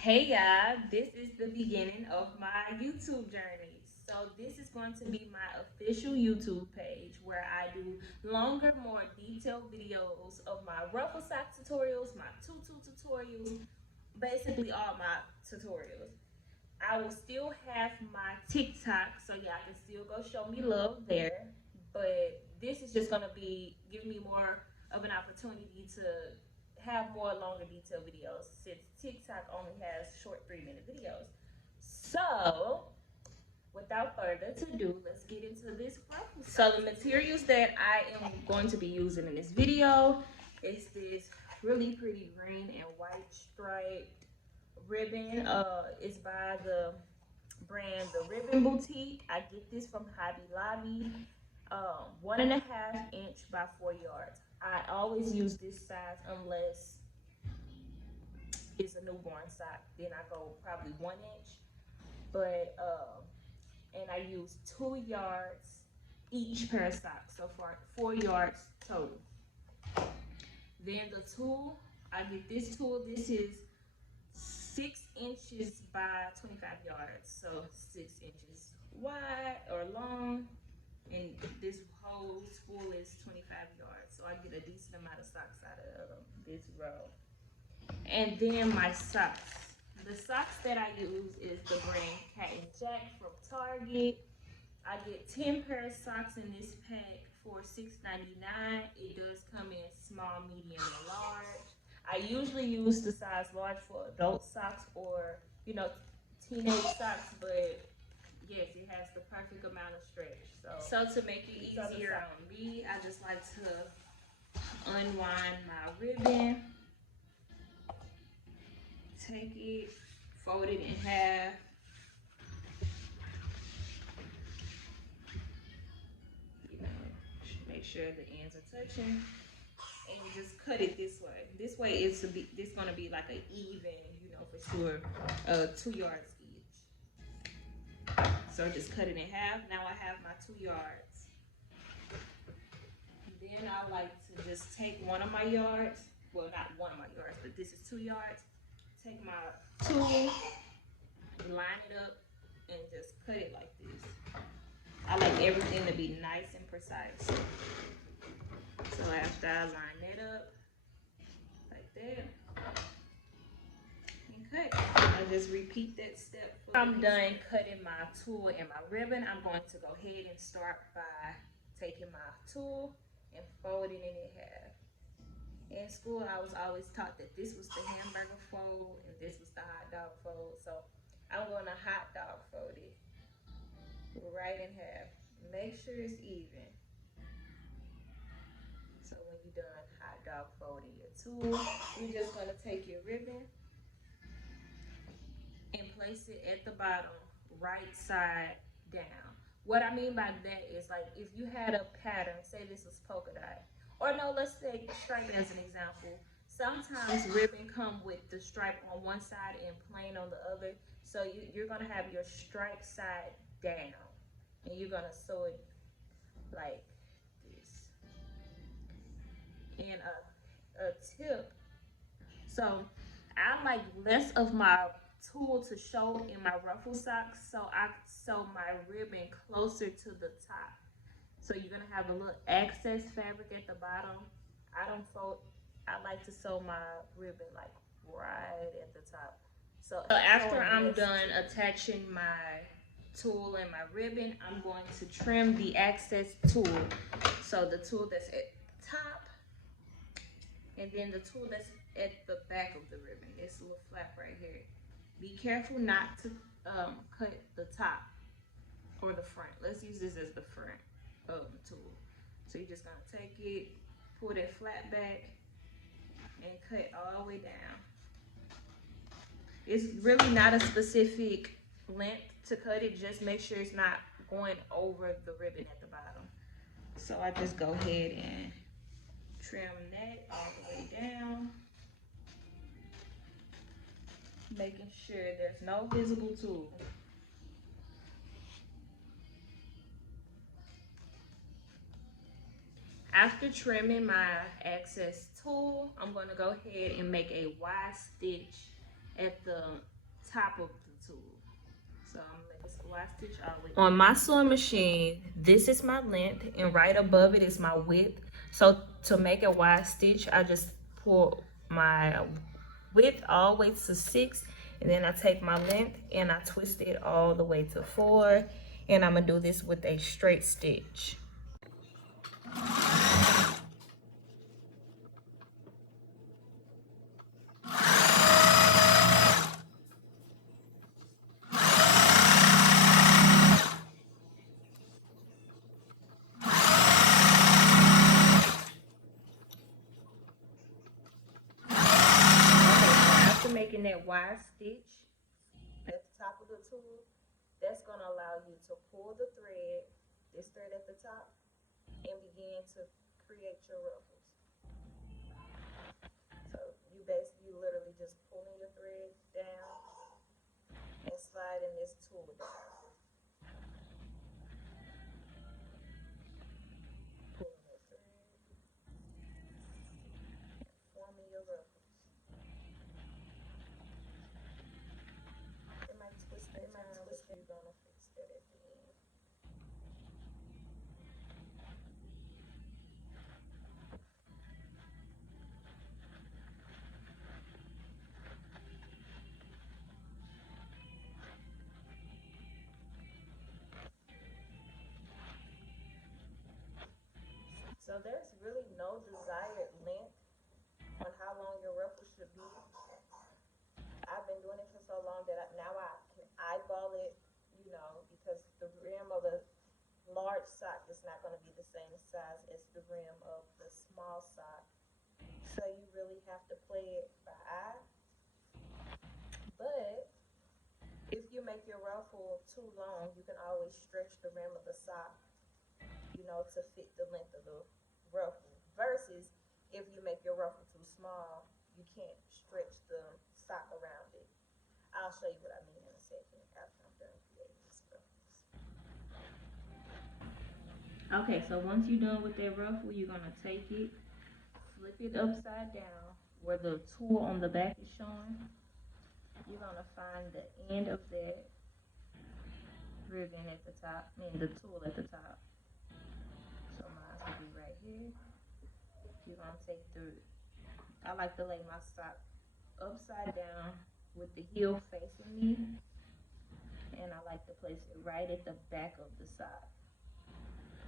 Hey y'all, this is the beginning of my YouTube journey. So this is going to be my official YouTube page where I do longer, more detailed videos of my ruffle sock tutorials, my tutu tutorials, basically all my tutorials. I will still have my TikTok, so y'all can still go show me love there. But this is just gonna be give me more of an opportunity to have more longer detailed videos since TikTok only has short 3 minute videos. So without further ado, let's get into this ruffle. So the materials that I am going to be using in this video is this really pretty green and white striped ribbon. It's by the brand The Ribbon Boutique. I get this from Hobby Lobby. 1.5 inch by 4 yards. I always use this size unless it's a newborn sock. Then I go probably 1 inch. But and I use 2 yards each pair of socks. So for 4 yards total. Then the tool, I get this tool. This is 6 inches by 25 yards, so 6 inches wide or long, and this whole spool is 25 yards, so I get a decent amount of socks out of this row. And then my socks. The socks that I use is the brand Cat and Jack from Target. I get 10 pair of socks in this pack for $6.99. It does come in small, medium, and large. I usually use the size large for adult socks or, teenage socks, but yes, it has the perfect amount of stretch. So to make it easier on me, I just like to unwind my ribbon, take it, fold it in half, make sure the ends are touching, and you just cut it this way. This way it's gonna be like an even, for sure, 2 yards each. So just cut it in half. Now I have my 2 yards. Then I like to just take one of my yards. Well, not one of my yards, but this is 2 yards. Take my tool, line it up, and just cut it like this. I like everything to be nice and precise. So after I line that up, like that, and cut. I just repeat that step. I'm done cutting my tool and my ribbon. I'm going to go ahead and start by taking my tool and folding it in half. In school, I was always taught that this was the hamburger fold and this was the hot dog fold. So I'm going to hot dog fold it right in half. Make sure it's even. So when you're done hot dog folding your tool, you're just going to take your ribbon and place it at the bottom, right side down. What I mean by that is, like, if you had a pattern, say this was polka dot, or no, let's take stripe as an example. Sometimes ribbon come with the stripe on one side and plain on the other. So you're gonna have your stripe side down, and you're gonna sew it like this. And a tip. So I like less of my tool to show in my ruffle socks, so I sew my ribbon closer to the top. So you're gonna have a little excess fabric at the bottom. I don't fold. I like to sew my ribbon like right at the top. So after I'm done attaching my tool and my ribbon, I'm going to trim the excess tool. So the tool that's at the top, and then the tool that's at the back of the ribbon. This little flap right here. Be careful not to cut the top or the front. Let's use this as the front of the tool. So you're just gonna take it, pull that flat back, and cut all the way down. It's really not a specific length to cut it. Just make sure it's not going over the ribbon at the bottom. So I just go ahead and trim that all the way down, making sure there's no visible tool. After trimming my excess tool, I'm going to go ahead and make a Y stitch at the top of the tool. So I'm gonna make a Y stitch all the way. On my sewing machine, this is my length, and right above it is my width. So to make a Y stitch, I just pull my width all the way to 6, and then I take my length and I twist it all the way to 4, and I'm gonna do this with a straight stitch. After making that wide stitch at the top of the tool, that's going to allow you to pull the thread, this thread at the top, and begin to create your ruffles. So you literally just pulling your thread down and sliding this tool down. Pulling the thread and forming your ruffles. It might twist it, you're gonna fix that at the end. So there's really no desired length on how long your ruffles should be. I've been doing it for so long that now I can eyeball it, because the rim of a large sock is not going to be the same size as the rim of the small sock. So you really have to play it by eye. But if you make your ruffle too long, you can always stretch the rim of the sock, to fit the length of the ruffle. Versus if you make your ruffle too small, you can't stretch the sock around it. I'll show you what I mean in a second after I'm done creating this ruffles. Okay, so once you're done with that ruffle, you're gonna take it, flip it upside down where the tool on the back is showing. You're gonna find the end of that ribbon at the top, the tool at the top. So mine will be right here. You're gonna take I like to lay my sock upside down with the heel facing me, and I like to place it right at the back of the sock.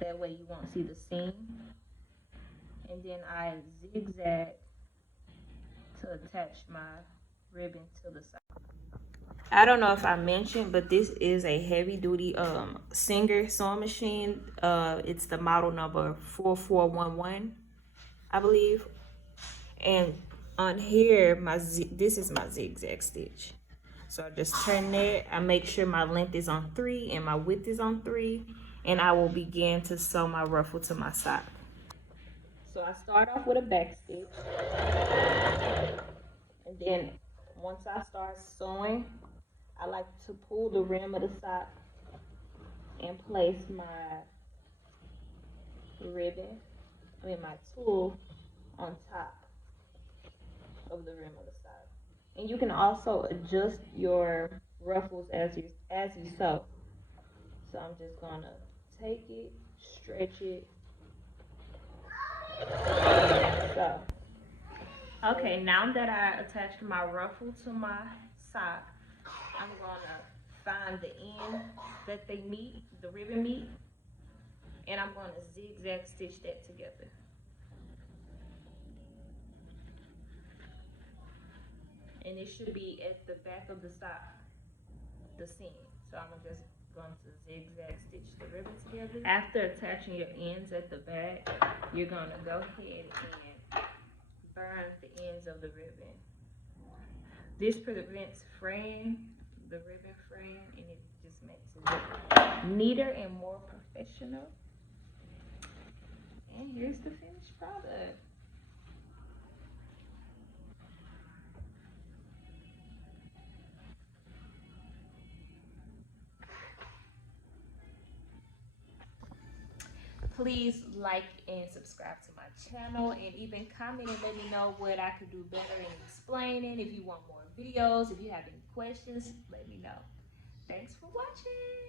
That way you won't see the seam. And then I zigzag to attach my ribbon to the sock. I don't know if I mentioned, but this is a heavy duty Singer sewing machine. It's the model number 4411, I believe. And on here, this is my zigzag stitch. So I just turn that. I make sure my length is on 3 and my width is on 3, and I will begin to sew my ruffle to my sock. So I start off with a back stitch, and then once I start sewing, I like to pull the rim of the sock and place my my tool on top of the rim of the sock. And you can also adjust your ruffles as you sew. So I'm just gonna take it, stretch it. So, okay, now that I attached my ruffle to my sock, I'm gonna find the end that they meet, the ribbon meet, and I'm gonna zigzag stitch that together. And it should be at the back of the sock, the seam. So I'm just going to zigzag stitch the ribbon together. After attaching your ends at the back, you're gonna go ahead and burn the ends of the ribbon. This prevents fraying, the ribbon fraying, and it just makes it look neater and more professional. And here's the finished product. Please like and subscribe to my channel, and even comment and let me know what I could do better in explaining. If you want more videos, if you have any questions, let me know. Thanks for watching.